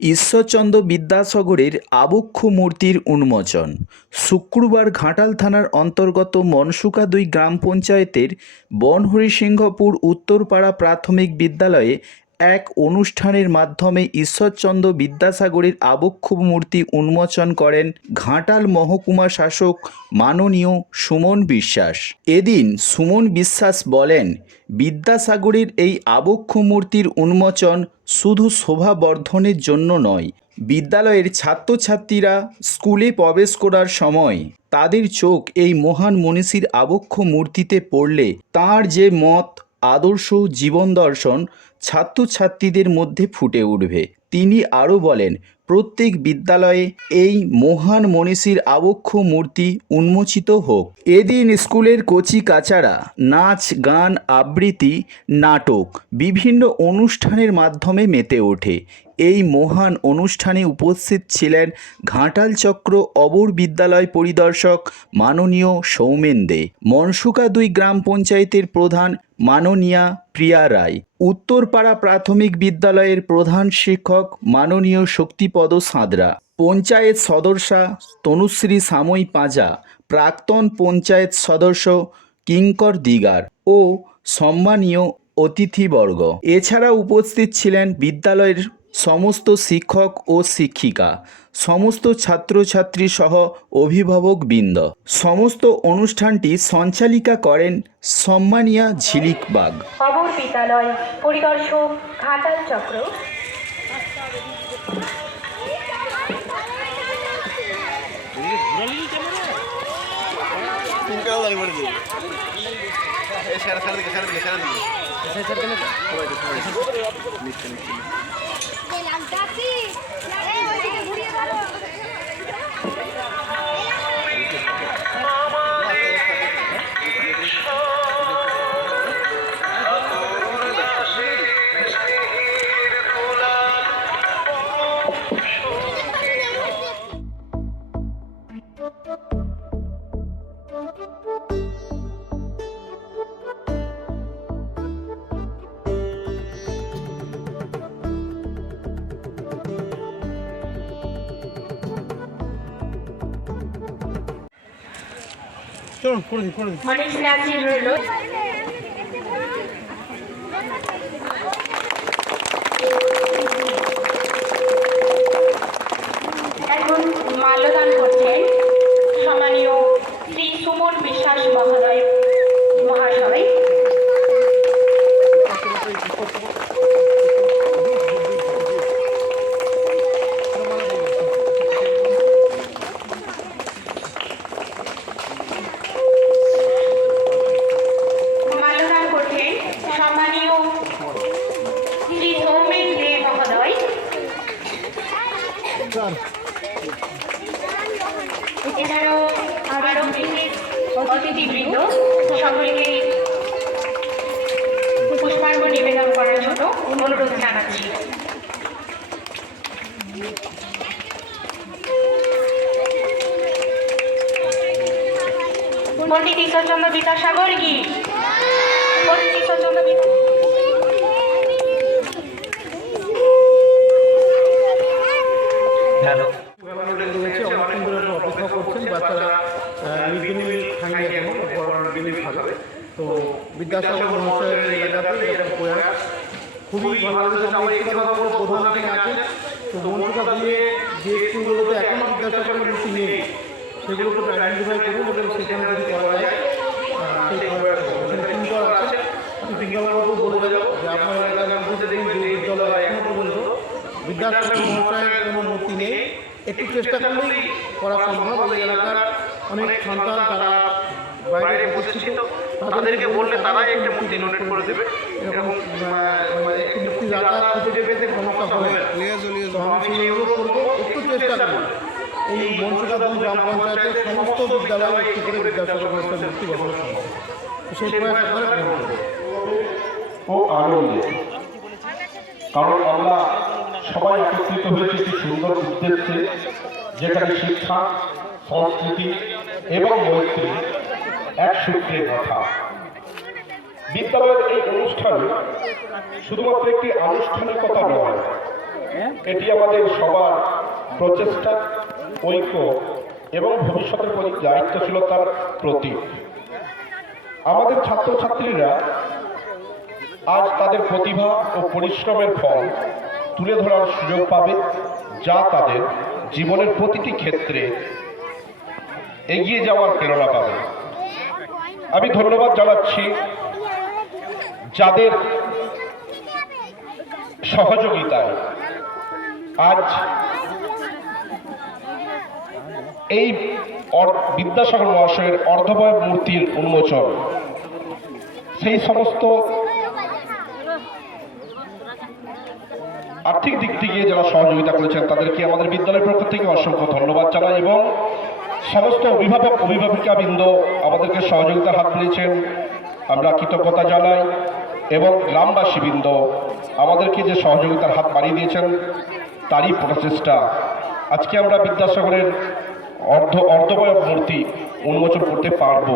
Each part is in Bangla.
ঈশ্বরচন্দ্র বিদ্যাসাগরের আবক্ষ মূর্তির উন্মোচন। শুক্রবার ঘাটাল থানার অন্তর্গত মনসুকা দুই গ্রাম পঞ্চায়েতের বনহরিসিংহপুর উত্তরপাড়া প্রাথমিক বিদ্যালয়ে এক অনুষ্ঠানের মাধ্যমে ঈশ্বরচন্দ্র বিদ্যাসাগরের আবক্ষ মূর্তি উন্মোচন করেন ঘাটাল মহকুমা শাসক মাননীয় সুমন বিশ্বাস। এদিন সুমন বিশ্বাস বলেন, বিদ্যাসাগরের এই আবক্ষ মূর্তির উন্মোচন শুধু শোভা বর্ধনের জন্য নয়, বিদ্যালয়ের ছাত্রছাত্রীরা স্কুলে প্রবেশ করার সময় তাদের চোখ এই মহান মনীষীর আবক্ষ মূর্তিতে পড়লে তার যে মত, আদর্শ, জীবন দর্শন ছাত্রছাত্রীদের মধ্যে ফুটে উঠবে। তিনি আরও বলেন প্রত্যেক বিদ্যালয়ে এই মহান মনীষীর আবক্ষ মূর্তি উন্মোচিত হোক। এদিন স্কুলের কচি কাচারা, নাচ, গান, আবৃত্তি, নাটক বিভিন্ন অনুষ্ঠানের মাধ্যমে মেতে ওঠে। এই মহান অনুষ্ঠানে উপস্থিত ছিলেন ঘাটাল চক্র অবর বিদ্যালয় পরিদর্শক মাননীয় সৌমেন দে, মনসুকা দুই গ্রাম পঞ্চায়েতের প্রধান মাননীয়া প্রিয়া রায়, উত্তরপাড়া প্রাথমিক বিদ্যালয়ের প্রধান শিক্ষক মাননীয় শক্তিপদ সাঁতরা। পঞ্চায়েত সদস্যা তনুশ্রী সাময়ী পাঁজা, প্রাক্তন পঞ্চায়েত সদস্য কিঙ্কর দিগার ও সম্মানীয় অতিথিবর্গ। এছাড়া উপস্থিত ছিলেন বিদ্যালয়ের সমস্ত শিক্ষক ও শিক্ষিকা, সমস্ত ছাত্রছাত্রী সহ অভিভাবকবৃন্দ। সমস্ত অনুষ্ঠানটি সঞ্চালিকা করেন সম্মানিয়া ঝিলিকবাগ। অবর বিদ্যালয় পরিদর্শক ঘাটাল চক্র। তিনকাল চলুন করে দিন করে দিন এছাড়াও আরও বিশেষ অতিথিবৃন্দ সকলকে পুষ্পার্ঘ নিবেদন করার জন্য অনুরোধ জানাচ্ছি। পণ্ডিত ঈশ্বরচন্দ্র বিদ্যাসাগর কি? তো বিদ্যাসাগর মহাশয়ের এলাকাতে এরকম প্রয়াস। খুবই ভালো আমরা একটি কথা বলব তো দিয়ে যে স্কুলগুলোতে এখনও বিদ্যাসাগরের মূর্তি নেই সেগুলোকে আইডেন্টিফাই করুন এবং সেখানে যদি করা যায় আছে। আমি বলে যাব যে আপনার এলাকার দেখবেন যে বিদ্যালয় এখনও পর্যন্ত বিদ্যাসাগর মহাশয়ের কোনো মূর্তি নেই। একটু চেষ্টা করলেই করা সম্ভব। এলাকার অনেক সন্তান তারা বাইরে উপস্থিত তাদেরকে বললে তারাই একটা মূর্তি ডোনেট করে দেবে। এরকম মানে একটি মূর্তি রাখা খুঁজে পেতে সমস্যা হবে আমি সেই অনুরোধ করব একটু চেষ্টা করুন এই মনসুকাপুর গ্রাম পঞ্চায়েতের সমস্ত বিদ্যালয়ে একটি করে বিদ্যাসাগর মহাশয়ের মূর্তি বসানো সম্ভব। সেই প্রয়াস আপনারা গ্রহণ ও আনন্দে। কারণ আমরা সবাই একত্রিত হয়েছি একটি সুন্দর উদ্দেশ্যে যেখানে শিক্ষা সংস্কৃতি এবং মৈত্রী সূত্রের কথা। বিদ্যালয়ের এই অনুষ্ঠান শুধুমাত্র একটি আনুষ্ঠানিকতা নয়, এটি আমাদের সবার প্রচেষ্টা ঐক্য এবং ভবিষ্যতের প্রতি দায়িত্বশীলতার প্রতীক। আমাদের ছাত্রছাত্রীরা আজ তাদের প্রতিভা ও পরিশ্রমের ফল তুলে ধরার সুযোগ পাবে, যা তাদের জীবনের প্রতিটি ক্ষেত্রে এগিয়ে যাওয়ার প্রেরণা পাবে। আমি ধন্যবাদ জানাচ্ছি যাদের সহযোগিতায়। আজ এই বিদ্যাসাগর মহাশয়ের অর্ধবয় মূর্তির উন্মোচন। সেই সমস্ত আর্থিক দিক থেকে যারা সহযোগিতা করেছেন, তাদেরকে আমাদের বিদ্যালয়ের পক্ষ থেকে অসংখ্য ধন্যবাদ জানাই এবং সমস্ত অভিভাবক অভিভাবিকা বৃন্দ আমাদেরকে সহযোগিতার হাত দিয়েছেন আমরা কৃতজ্ঞতা জানাই এবং গ্রামবাসী বৃন্দ আমাদেরকে যে সহযোগিতার হাত বাড়িয়ে দিয়েছেন, তারই প্রচেষ্টা। আজকে আমরা বিদ্যাসাগরের অর্ধ অর্ধবয় মূর্তি উন্মোচন করতে পারব।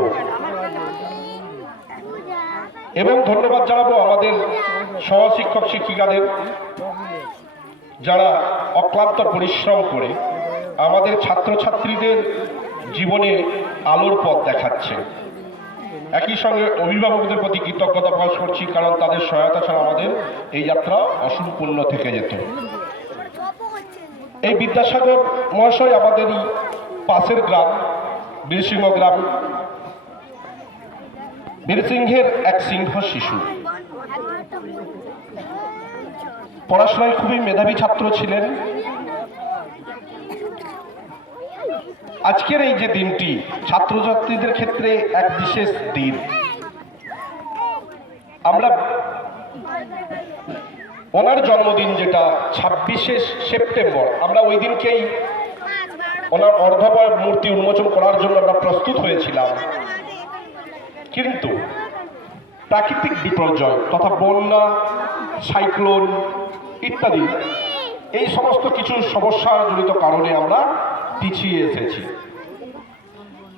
এবং ধন্যবাদ জানাব আমাদের সহশিক্ষক শিক্ষিকাদের যারা অক্লান্ত পরিশ্রম করে আমাদের ছাত্রছাত্রীদের জীবনে আলোর পথ দেখাচ্ছে। একই সঙ্গে অভিভাবকদের প্রতি কৃতজ্ঞতা প্রকাশ করছি, কারণ তাদের সহায়তা ছাড়া আমাদের এই যাত্রা অসম্পূর্ণ থেকে যেত। এই বিদ্যাসাগর মহাশয় আমাদেরই পাশের গ্রাম, বীরসিংহ গ্রাম। বীরসিংহের এক সিংহ শিশু। পড়াশোনায় খুবই মেধাবী ছাত্র ছিলেন। আজকের এই যে দিনটি, ছাত্রছাত্রীদের ক্ষেত্রে এক বিশেষ দিন। আমরা ওনার জন্মদিন যেটা, ছাব্বিশে সেপ্টেম্বর, আমরা ওই দিনকেই ওনার অর্ধবয় মূর্তি উন্মোচন করার জন্য আমরা প্রস্তুত হয়েছিলাম। কিন্তু প্রাকৃতিক বিপর্যয় তথা বন্যা, সাইক্লোন ইত্যাদি, এই সমস্ত কিছু সমস্যার জড়িত কারণে আমরা পিছিয়ে এসেছি।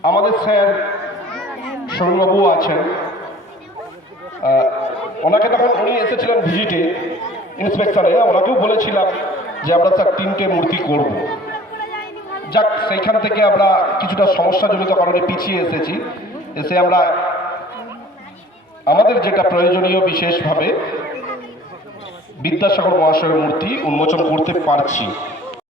আমাদের স্যার সৌরবাবু আছেন। ওনাকে তখন উনি এসেছিলেন ভিজিটে ইন্সপেকশনে ওনাকেও বলেছিলাম যে আমরা স্যার তিনটে মূর্তি করব। যাক, সেইখান থেকে আমরা কিছুটা সমস্যাজনিত কারণে পিছিয়ে এসেছি। এসে আমরা আমাদের যেটা প্রয়োজনীয় বিশেষভাবে বিদ্যাসাগর মহাশয়ের মূর্তি উন্মোচন করতে পারছি।